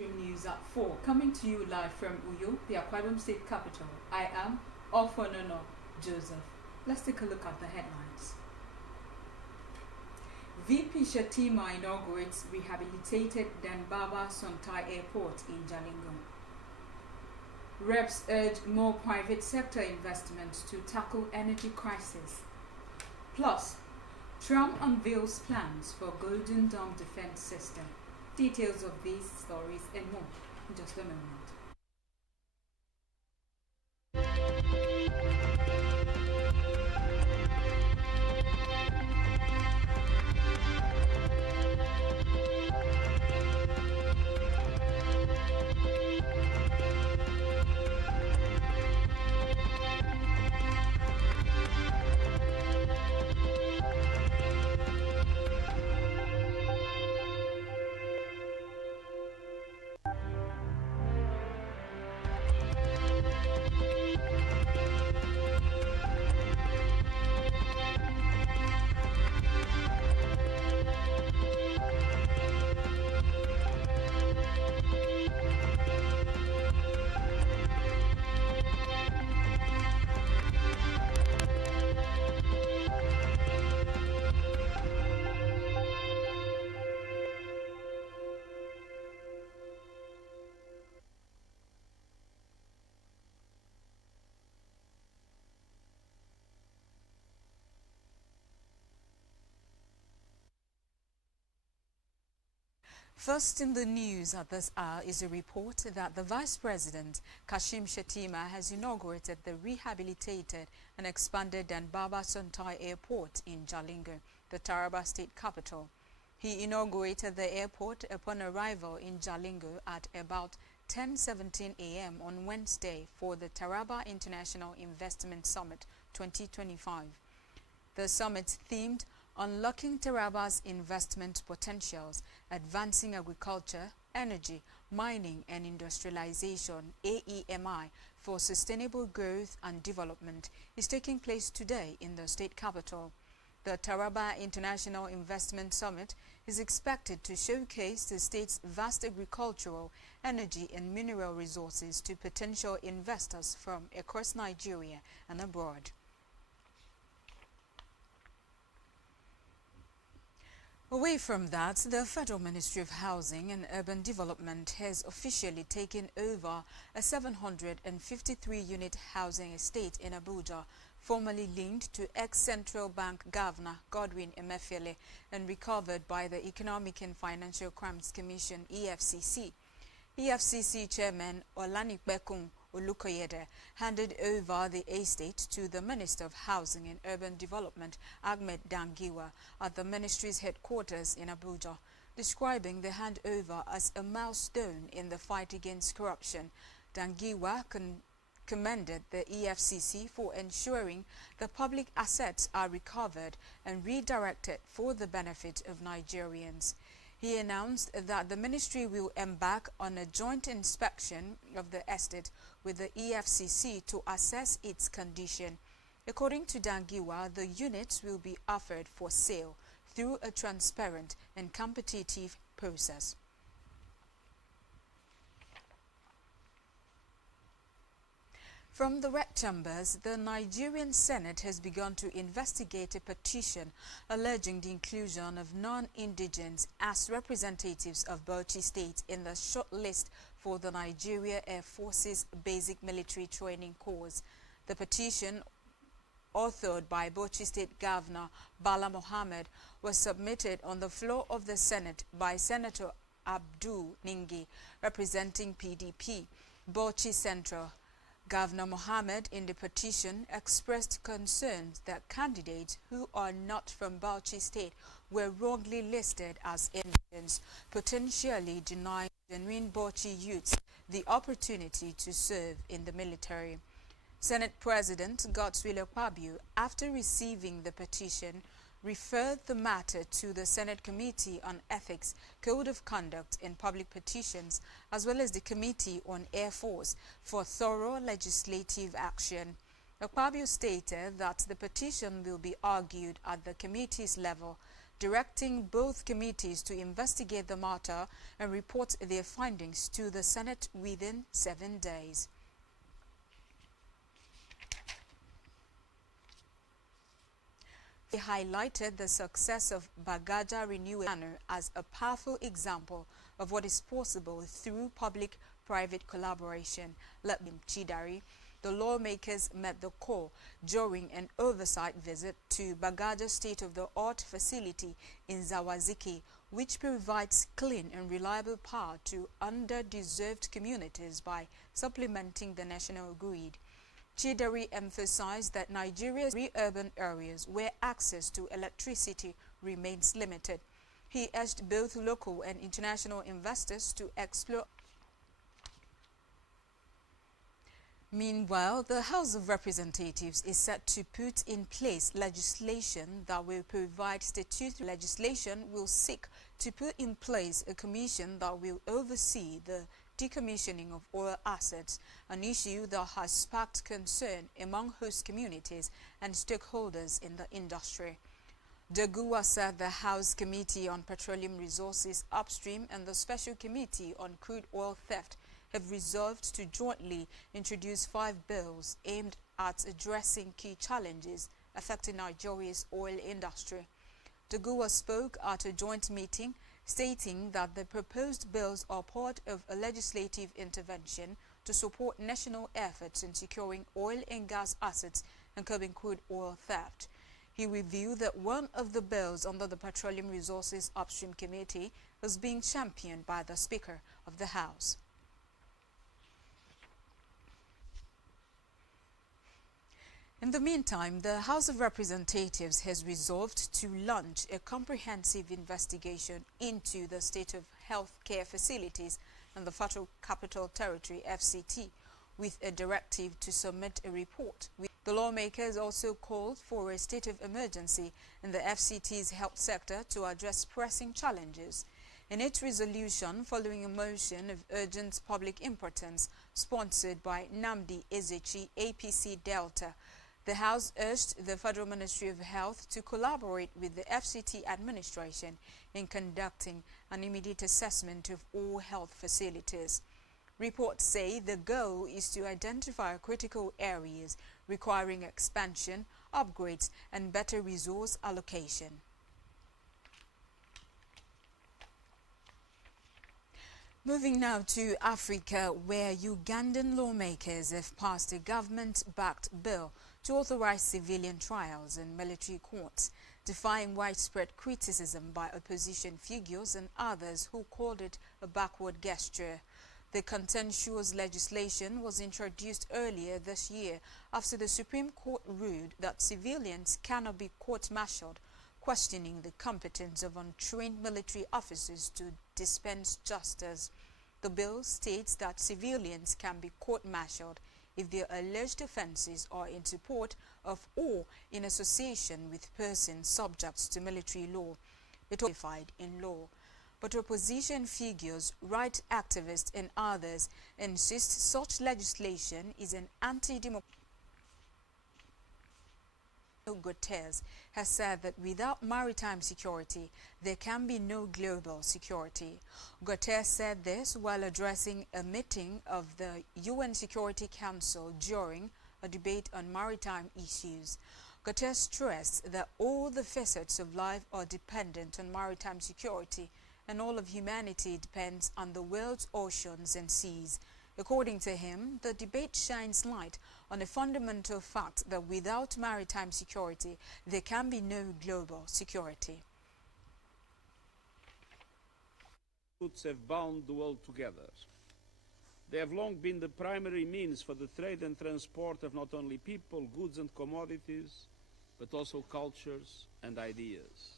News at 4, coming to you live from Uyo, the Akwa Ibom State capital. I am Ofonono Joseph. Let's take a look at the headlines. VP Shatima inaugurates rehabilitated Danbaba Sontai Airport in Jalingo. Reps urge more private sector investment to tackle energy crisis. Plus, Trump unveils plans for Golden Dome defense system. Details of these stories and more in just a moment. First in the news at this hour is a report that the Vice President, Kashim Shettima, has inaugurated the rehabilitated and expanded Danbaba Sontai Airport in Jalingo, the Taraba state capital. He inaugurated the airport upon arrival in Jalingo at about 10:17 a.m. on Wednesday for the Taraba International Investment Summit 2025. The summit themed Unlocking Taraba's Investment Potentials, Advancing Agriculture, Energy, Mining and Industrialization AEMI for Sustainable Growth and Development is taking place today in the state capital. The Taraba International Investment Summit is expected to showcase the state's vast agricultural, energy and mineral resources to potential investors from across Nigeria and abroad. Away from that, the Federal Ministry of Housing and Urban Development has officially taken over a 753-unit housing estate in Abuja, formerly linked to ex-Central Bank Governor Godwin Emefiele and recovered by the Economic and Financial Crimes Commission (EFCC). EFCC Chairman Olanipekun Olukoyede handed over the estate to the Minister of Housing and Urban Development, Ahmed Dangiwa, at the ministry's headquarters in Abuja, describing the handover as a milestone in the fight against corruption. Dangiwa commended the EFCC for ensuring the public assets are recovered and redirected for the benefit of Nigerians. He announced that the ministry will embark on a joint inspection of the estate with the EFCC to assess its condition. According to Dangiwa, the units will be offered for sale through a transparent and competitive process. From the red chambers, the Nigerian Senate has begun to investigate a petition alleging the inclusion of non-indigents as representatives of Bauchi State in the shortlist for the Nigeria Air Force's Basic Military Training Course. The petition, authored by Bauchi State Governor Bala Mohammed, was submitted on the floor of the Senate by Senator Abdul Ningi, representing PDP, Bauchi Central. Governor Mohammed in the petition expressed concerns that candidates who are not from Bauchi State were wrongly listed as indigents, potentially denying genuine Bauchi youths the opportunity to serve in the military. Senate President Godswill Akpabio, after receiving the petition, referred the matter to the Senate Committee on Ethics, Code of Conduct and Public Petitions, as well as the Committee on Air Force for thorough legislative action. Akpabio stated that the petition will be argued at the committee's level. directing both committees to investigate the matter and report their findings to the Senate within 7 days. He highlighted the success of Bagaja Renewal as a powerful example of what is possible through public-private collaboration. Lamin Chidari, the lawmakers met the core during an oversight visit to Bagaja's state-of-the-art facility in Zawaziki, which provides clean and reliable power to under-deserved communities by supplementing the national grid. Chidari emphasized that Nigeria's urban areas where access to electricity remains limited. He urged both local and international investors to explore. Meanwhile, the House of Representatives is set to put in place legislation that will provide statutory legislation will seek to put in place a commission that will oversee the decommissioning of oil assets, an issue that has sparked concern among host communities and stakeholders in the industry. Daguwa said the House Committee on Petroleum Resources Upstream and the Special Committee on Crude Oil Theft have resolved to jointly introduce 5 bills aimed at addressing key challenges affecting Nigeria's oil industry. Daguwa spoke at a joint meeting, stating that the proposed bills are part of a legislative intervention to support national efforts in securing oil and gas assets and curbing crude oil theft. He revealed that one of the bills under the Petroleum Resources Upstream Committee was being championed by the Speaker of the House. In the meantime, the House of Representatives has resolved to launch a comprehensive investigation into the state of health care facilities in the Federal Capital Territory, FCT, with a directive to submit a report. The lawmakers also called for a state of emergency in the FCT's health sector to address pressing challenges. In its resolution, following a motion of urgent public importance sponsored by Namdi Ezechi, APC Delta, the House urged the Federal Ministry of Health to collaborate with the FCT administration in conducting an immediate assessment of all health facilities. Reports say the goal is to identify critical areas requiring expansion, upgrades, and better resource allocation. Moving now to Africa, where Ugandan lawmakers have passed a government-backed bill to authorize civilian trials in military courts, defying widespread criticism by opposition figures and others who called it a backward gesture. The contentious legislation was introduced earlier this year after the Supreme Court ruled that civilians cannot be court-martialed, questioning the competence of untrained military officers to dispense justice. The bill states that civilians can be court-martialed if their alleged offenses are in support of or in association with persons subject to military law. It is codified in law. But opposition figures, right activists and others insist such legislation is an anti-democratic. Guterres has said that without maritime security, there can be no global security. Guterres said this while addressing a meeting of the UN Security Council during a debate on maritime issues. Guterres stressed that all the facets of life are dependent on maritime security, and all of humanity depends on the world's oceans and seas. According to him, the debate shines light on a fundamental fact that without maritime security, there can be no global security. Routes have bound the world together. They have long been the primary means for the trade and transport of not only people, goods and commodities, but also cultures and ideas.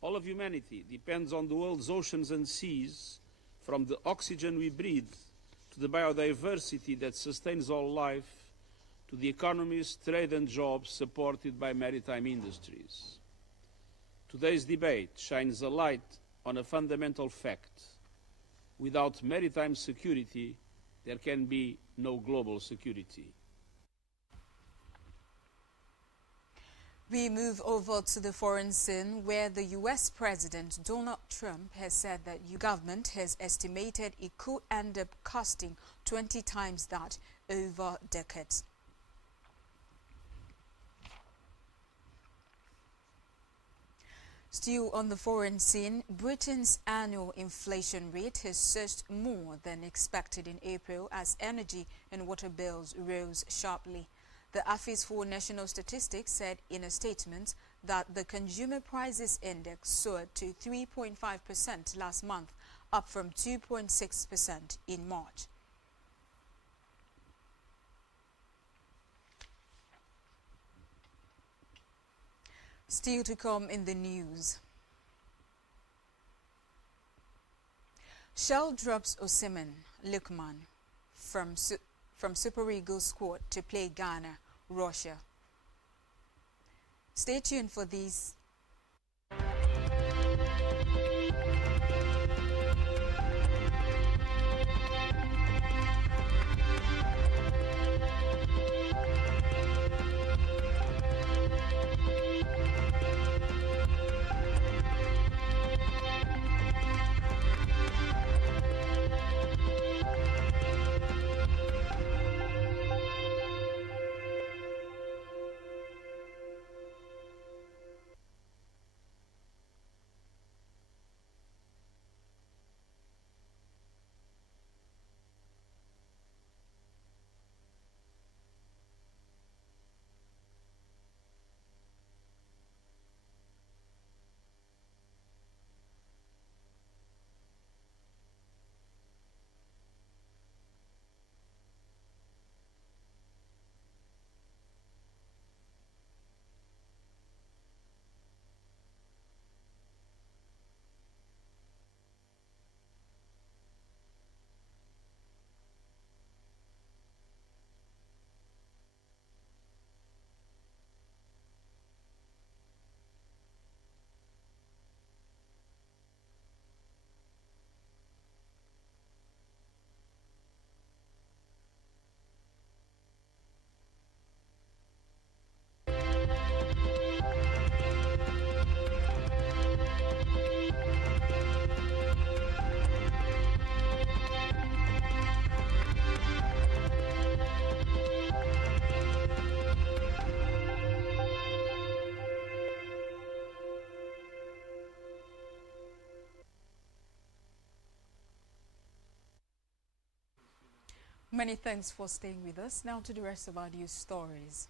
All of humanity depends on the world's oceans and seas, from the oxygen we breathe to the biodiversity that sustains all life, to the economies, trade and jobs supported by maritime industries. Today's debate shines a light on a fundamental fact. Without maritime security, there can be no global security. We move over to the foreign scene where the U.S. President Donald Trump has said that the government has estimated it could end up costing 20 times that over decades. Still on the foreign scene, Britain's annual inflation rate has surged more than expected in April as energy and water bills rose sharply. The Office for National Statistics said in a statement that the Consumer Prices Index soared to 3.5% last month, up from 2.6% in March. Still to come in the news. Shell drops Osimhen Lookman from Super Eagles squad to play Ghana, Russia. Stay tuned for these. Many thanks for staying with us. Now to the rest of our news stories.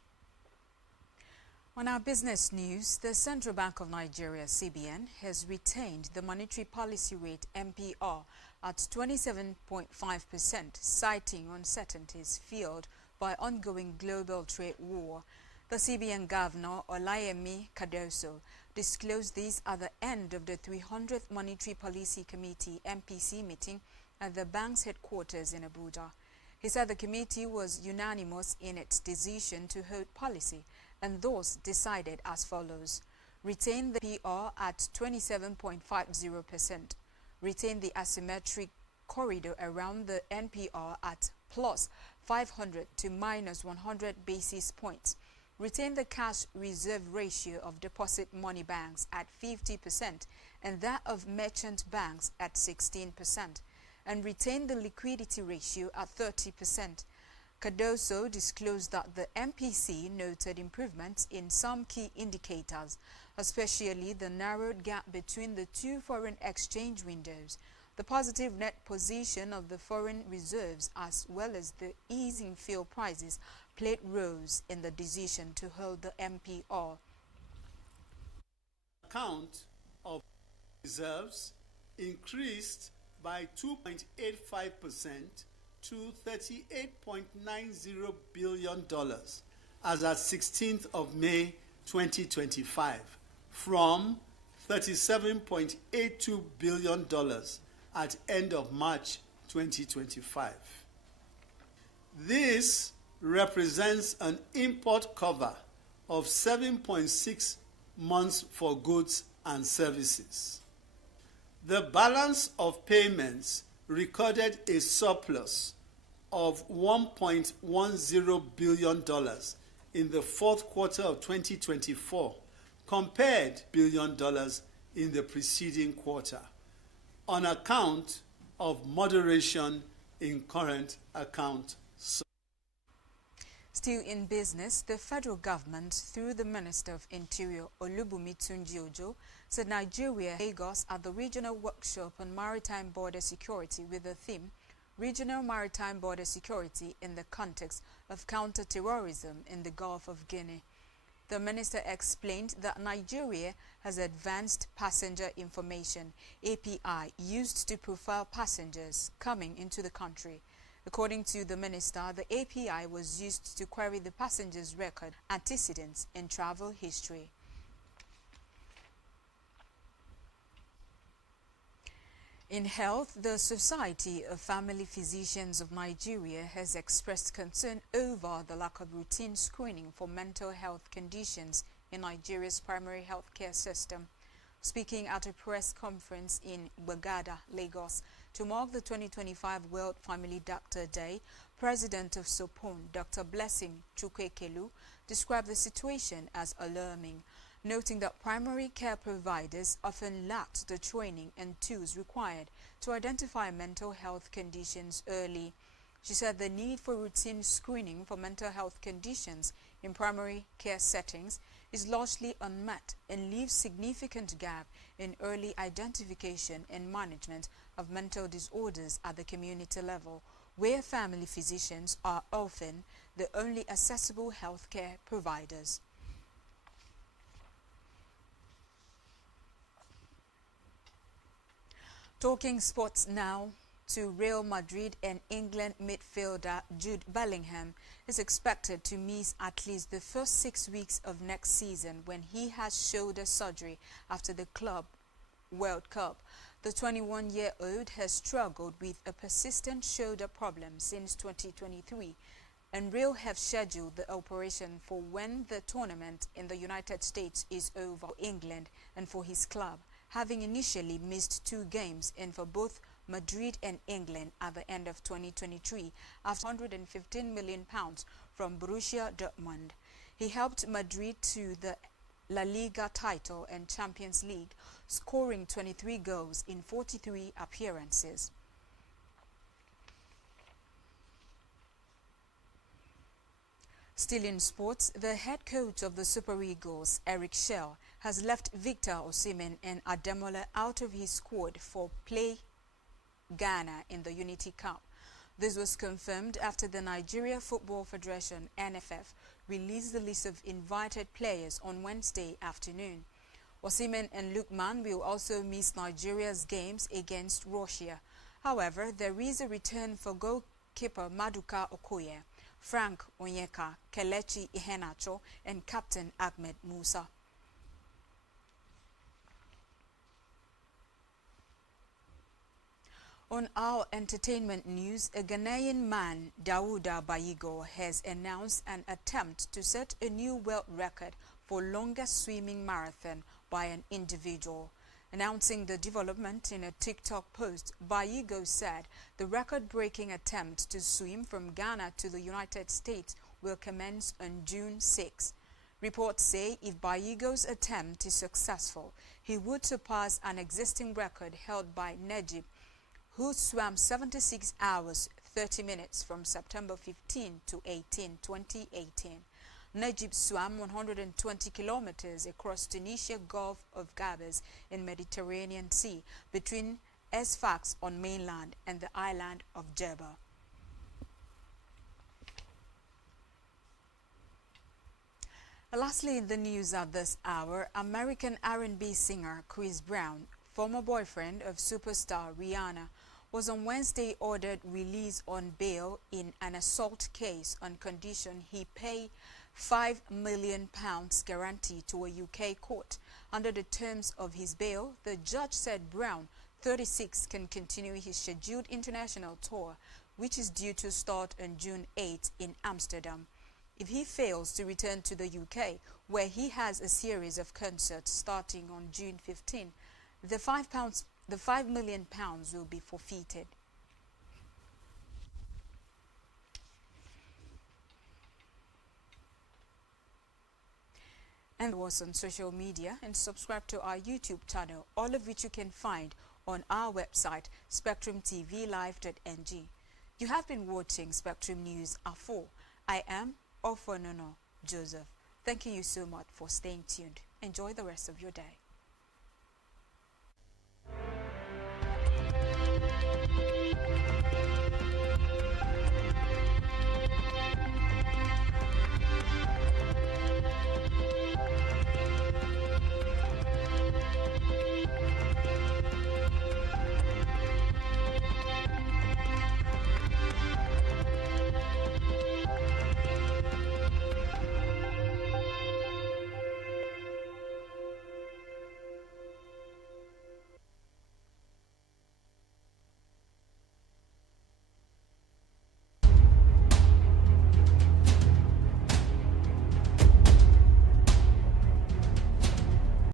On our business news, the Central Bank of Nigeria, CBN, has retained the monetary policy rate MPR at 27.5%, citing uncertainties fueled by ongoing global trade war. The CBN Governor, Olayemi Cardoso, disclosed this at the end of the 300th Monetary Policy Committee MPC meeting at the bank's headquarters in Abuja. He said the committee was unanimous in its decision to hold policy and thus decided as follows: retain the PR at 27.50%, retain the asymmetric corridor around the NPR at plus 500 to minus 100 basis points, retain the cash reserve ratio of deposit money banks at 50% and that of merchant banks at 16%, and retain the liquidity ratio at 30%. Cardoso disclosed that the MPC noted improvements in some key indicators, especially the narrowed gap between the two foreign exchange windows, the positive net position of the foreign reserves, as well as the easing fuel prices played roles in the decision to hold the MPR. Account of reserves increased by 2.85% to $38.90 billion as at 16th of May 2025 from $37.82 billion at end of March 2025. This represents an import cover of 7.6 months for goods and services. The balance of payments recorded a surplus of $1.10 billion in the fourth quarter of 2024 compared $1 billion in the preceding quarter on account of moderation in current account. Still in business, the federal government, through the Minister of Interior Olubunmi Tunji-Ojo, said Nigeria, Lagos, at the regional workshop on maritime border security with the theme Regional Maritime Border Security in the Context of Counter-Terrorism in the Gulf of Guinea. The minister explained that Nigeria has advanced passenger information API used to profile passengers coming into the country. According to the minister, the API was used to query the passenger's record, antecedents, and travel history. In health, the Society of Family Physicians of Nigeria has expressed concern over the lack of routine screening for mental health conditions in Nigeria's primary health care system. Speaking at a press conference in Gbagada, Lagos, to mark the 2025 World Family Doctor Day, President of SOPON, Dr. Blessing Chukwekelu, described the situation as alarming, noting that primary care providers often lacked the training and tools required to identify mental health conditions early. She said the need for routine screening for mental health conditions in primary care settings is largely unmet and leaves significant gap in early identification and management of mental disorders at the community level, where family physicians are often the only accessible healthcare providers. Talking sports now, to Real Madrid and England midfielder Jude Bellingham is expected to miss at least the first 6 weeks of next season when he has shoulder surgery after the Club World Cup. The 21-year-old has struggled with a persistent shoulder problem since 2023, and Real have scheduled the operation for when the tournament in the United States is over for England and for his club, having initially missed 2 games and for both Madrid and England at the end of 2023 after £115 million from Borussia Dortmund. He helped Madrid to the La Liga title and Champions League, scoring 23 goals in 43 appearances. Still in sports, the head coach of the Super Eagles, Eric Schell, has left Victor Osimhen and Ademola out of his squad for play Ghana in the Unity Cup. This was confirmed after the Nigeria Football Federation (NFF) released the list of invited players on Wednesday afternoon. Osimhen and Lookman will also miss Nigeria's games against Russia. However, there is a return for goalkeeper Maduka Okoye, Frank Onyeka, Kelechi Iheanacho, and captain Ahmed Musa. On our entertainment news, a Ghanaian man, Dauda Bayigo, has announced an attempt to set a new world record for longest swimming marathon by an individual. Announcing the development in a TikTok post, Bayigo said the record-breaking attempt to swim from Ghana to the United States will commence on June 6. Reports say if Bayigo's attempt is successful, he would surpass an existing record held by Najib, who swam 76 hours, 30 minutes from September 15 to 18, 2018. Najib swam 120 kilometers across Tunisia Gulf of Gabas in Mediterranean Sea between Sfax on mainland and the island of Jerba. Lastly in the news at this hour, American R&B singer Chris Brown, former boyfriend of superstar Rihanna, was on Wednesday ordered release on bail in an assault case on condition he pay £5 million guarantee to a UK court. Under the terms of his bail, the judge said Brown, 36, can continue his scheduled international tour, which is due to start on June 8 in Amsterdam. If he fails to return to the UK, where he has a series of concerts starting on June 15, the £5 million will be forfeited. and was on social media, and subscribe to our YouTube channel, all of which you can find on our website spectrumtvlive.ng. You have been watching Spectrum News at 4. I am Ofonono Joseph. Thank you so much for staying tuned. Enjoy the rest of your day.